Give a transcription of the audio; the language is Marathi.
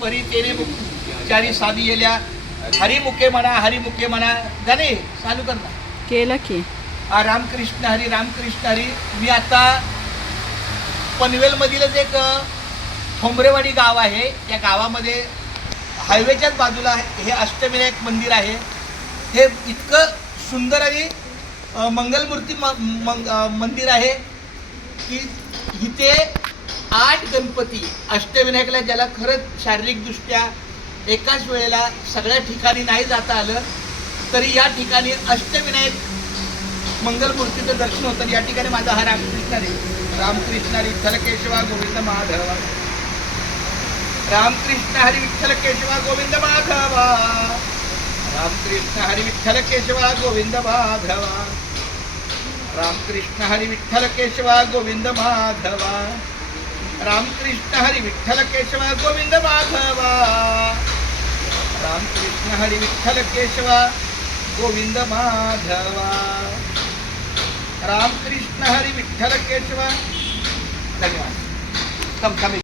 भरी तेने चारी साधी गेल्या हरिमुखे म्हणा हरिमुखे म्हणा गाणे चालू कर ना केलं की. हा रामकृष्ण हरी रामकृष्ण हरी. मी आता पनवेलमधीलच एक अ, ठोंबरेवाडी गाव आहे त्या गावामध्ये हायवेच्याच बाजूला हे अष्टविनायक मंदिर आहे. हे इतकं सुंदर आणि मंगलमूर्ती म- मंग- मंदिर आहे की इथे आठ गणपती अष्टविनायकला ज्याला खरंच शारीरिकदृष्ट्या एकाच वेळेला सगळ्या ठिकाणी नाही जाता आलं तरी या ठिकाणी अष्टविनायक मंगलमूर्तीचं दर्शन होतं. या ठिकाणी माझा हा रामकृष्ण रे रामकृष्ण हरी विठ्ठल केशवा गोविंद माधवा. रामकृष्ण हरी विठ्ठल केशवा गोविंद माधवा. रामकृष्ण हरी विठ्ठल केशवा गोविंद माधवा. रामकृष्ण हरी विठ्ठल केशवा गोविंद माधवा. रामकृष्ण हरी विठ्ठल केशवा गोविंद माधवा। रामकृष्ण हरी विठ्ठल केशवा गोविंद माधवा। रामकृष्ण हरी विठ्ठल केशवा धन्यवाद